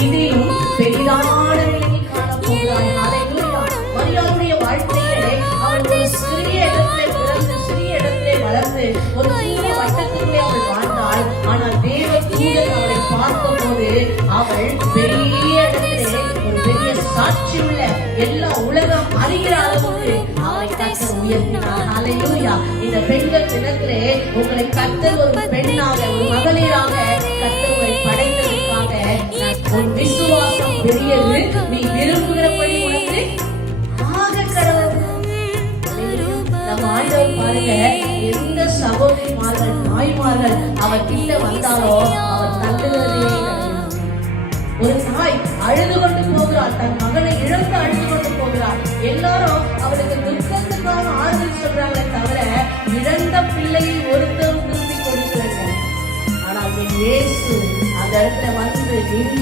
இனியும் பெரிதான நிலையை காணப்போகிறாய். மரியாளுடைய வாழ்க்கையிலே அவள் ஒரு சிறிய இடத்திலே பிறந்து சிறிய இடத்திலே வளர்ந்து ஒரு சிறிய வட்டத்திலே அவள் வாழ்ந்தாள். ஆனால் தேவ தூதன் அவளை பார்க்கும் போது அவள் பெரிய இடத்திலே ஒரு பெரிய சாட்சி உள்ள எல்லா உலகம் அறிகிற அளவுக்கு அவளை கர்த்தர் உயர்த்தினார். ஹல்லேலூயா. இந்த பெண்கள் தினத்திலே உங்களை கர்த்தர் ஒரு பெண்ணாக ஒரு மகளிராக கர்த்தர் உங்களை படைத்ததற்காக உன் விசுவாசம் பெரியது, நீ விரும்புகிறபடி உனக்கு ஆக கடவுள். நம்ம ஆண்டவர் பாருங்க, எந்த சகோதரிமார்கள் தாய்மார்கள் அவர் கிட்ட வந்தாலோ அவர் தள்ளுகிறதே கிடையாது. ஒரு தாய் அழுது கொண்டு போகிறாள், தன் மகனை இழந்து அழுது கொண்டு போகிறாள். எல்லாரும் அவளுக்கு துக்கத்துக்காக ஆறுதல் சொல்றாங்களே தவிர இழந்த பிள்ளையை ஒருத்தரும் திரும்பி கொடுக்கிறாங்க. ஆனால் இயேசு அந்த இடத்துல வந்து